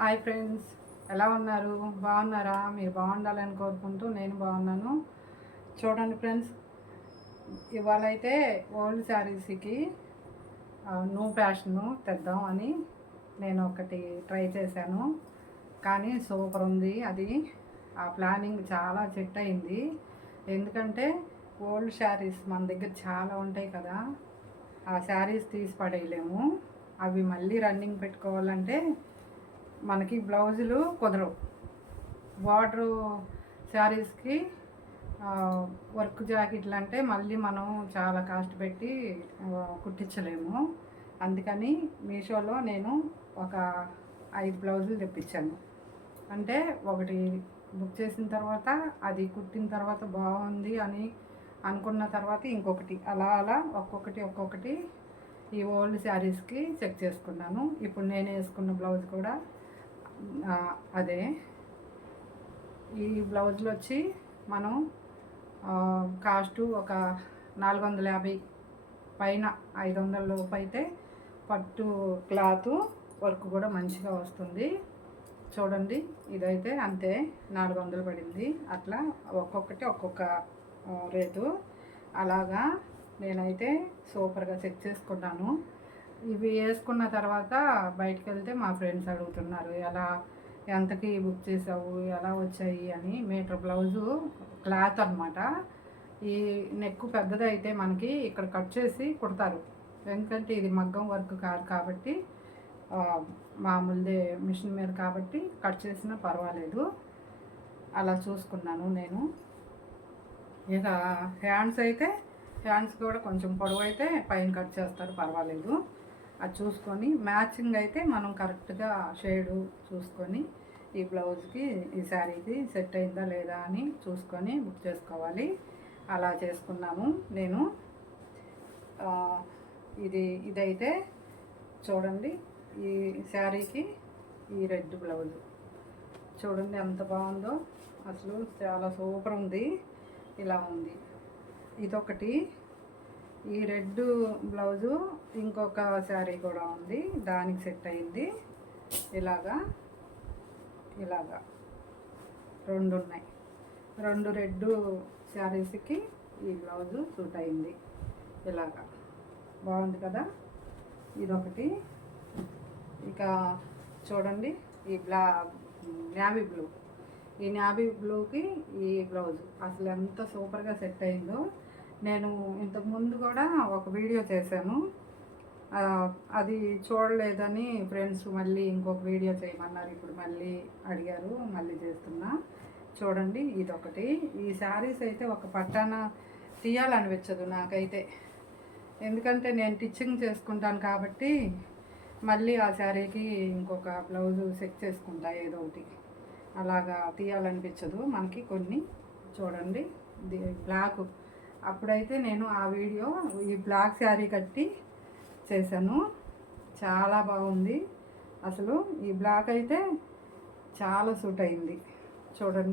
Hi friends ఎలా ఉన్నారు? బాగున్నారా? మీరు బాగుండాలని కోరుకుంటూ నేను బాగున్నాను. చూడండి ఫ్రెండ్స్ ఇవాళ అయితే ఓల్డ్ శారీస్కి న్యూ ఫ్యాషన్ తెద్దాం అని నేను ఒకటి ట్రై చేశాను. కానీ సూపర్ ఉంది అది. ఆ ప్లానింగ్ చాలా సెట్ అయింది. ఎందుకంటే ఓల్డ్ శారీస్ మన దగ్గర చాలా ఉంటాయి కదా ఆ శారీస్ తీసి పడేయలేము. అవి మళ్ళీ రన్నింగ్ పెట్టుకోవాలంటే మనకి బ్లౌజులు కుదరవు. బార్డరు శారీస్కి వర్క్ జాకెట్లు అంటే మళ్ళీ మనం చాలా కాస్ట్ పెట్టి కుట్టించలేము. అందుకని మీషోలో నేను ఒక ఐదు బ్లౌజులు తెప్పించాను. అంటే ఒకటి బుక్ చేసిన తర్వాత అది కుట్టిన తర్వాత బాగుంది అని అనుకున్న తర్వాత ఇంకొకటి అలా అలా ఒక్కొక్కటి ఒక్కొక్కటి ఈ ఓల్డ్ శారీస్కి చెక్ చేసుకున్నాను. ఇప్పుడు నేను వేసుకున్న బ్లౌజ్ కూడా అదే. ఈ బ్లౌజులు వచ్చి మనం కాస్ట్ ఒక నాలుగు వందల యాభై పైన ఐదు వందల లోపు అయితే పట్టు క్లాత్ వర్క్ కూడా మంచిగా వస్తుంది. చూడండి ఇదైతే అంతే నాలుగు వందలు పడింది. అట్లా ఒక్కొక్కటి ఒక్కొక్క రేటు. అలాగా నేనైతే సూపర్గా చెక్ చేసుకున్నాను. ఇవి వేసుకున్న తర్వాత బయటకు వెళ్తే మా ఫ్రెండ్స్ అడుగుతున్నారు ఎలా ఎంతకి బుక్ చేసావు ఎలా వచ్చాయి? అని. మీటర్ బ్లౌజు క్లాత్ అనమాట ఈ నెక్ పెద్దదైతే మనకి ఇక్కడ కట్ చేసి కుడతారు. ఎందుకంటే ఇది మగ్గం వర్క్ కాదు కాబట్టి మామూలుదే మిషన్ మీద కాబట్టి కట్ చేసినా పర్వాలేదు. అలా చూసుకున్నాను నేను. ఇక హ్యాండ్స్ అయితే హ్యాండ్స్ కూడా కొంచెం పొడవు అయితే పైన కట్ చేస్తారు పర్వాలేదు. అది చూసుకొని మ్యాచింగ్ అయితే మనం కరెక్ట్గా షేడు చూసుకొని ఈ బ్లౌజ్కి ఈ శారీకి సెట్ అయిందా లేదా అని చూసుకొని బుక్ చేసుకోవాలి. అలా చేసుకున్నాము. నేను ఇది ఇదైతే చూడండి ఈ శారీకి ఈ రెడ్ బ్లౌజ్. చూడండి ఎంత బాగుందో. అసలు చాలా సూపర్ ఉంది. ఇలా ఉంది. ఇదొకటి. ఈ రెడ్ బ్లౌజు ఇంకొక శారీ కూడా ఉంది. దానికి సెట్ అయింది. ఇలాగా ఇలాగా. రెండు ఉన్నాయి. రెండు రెడ్ శారీస్కి ఈ బ్లౌజు సూట్ అయింది. ఇలాగా. బాగుంది కదా? ఇదొకటి. ఇక చూడండి ఈ బ్లా నావీ బ్లూ. ఈ నావీ బ్లూకి ఈ బ్లౌజ్ అసలు ఎంత సూపర్గా సెట్ అయిందో. నేను ఇంతకుముందు కూడా ఒక వీడియో చేశాను. అది చూడలేదని ఫ్రెండ్స్ మళ్ళీ ఇంకొక వీడియో చేయమన్నారు. ఇప్పుడు మళ్ళీ అడిగారు మళ్ళీ చేస్తున్నా. చూడండి ఇదొకటి. ఈ శారీస్ అయితే ఒక పట్టాన తీయాలనిపించదు నాకైతే. ఎందుకంటే నేను టిచ్చింగ్ చేసుకుంటాను కాబట్టి మళ్ళీ ఆ శారీకి ఇంకొక బ్లౌజు సెట్ చేసుకుంటా ఏదో ఒకటి. అలాగా తీయాలనిపించదు మనకి కొన్ని. చూడండి బ్లాక్. అప్పుడైతే నేను ఆ వీడియో ఈ బ్లాక్ శారీ కట్టి చేశాను. చాలా బాగుంది. అసలు ఈ బ్లాక్ అయితే చాలా సూట్ అయింది. చూడండి.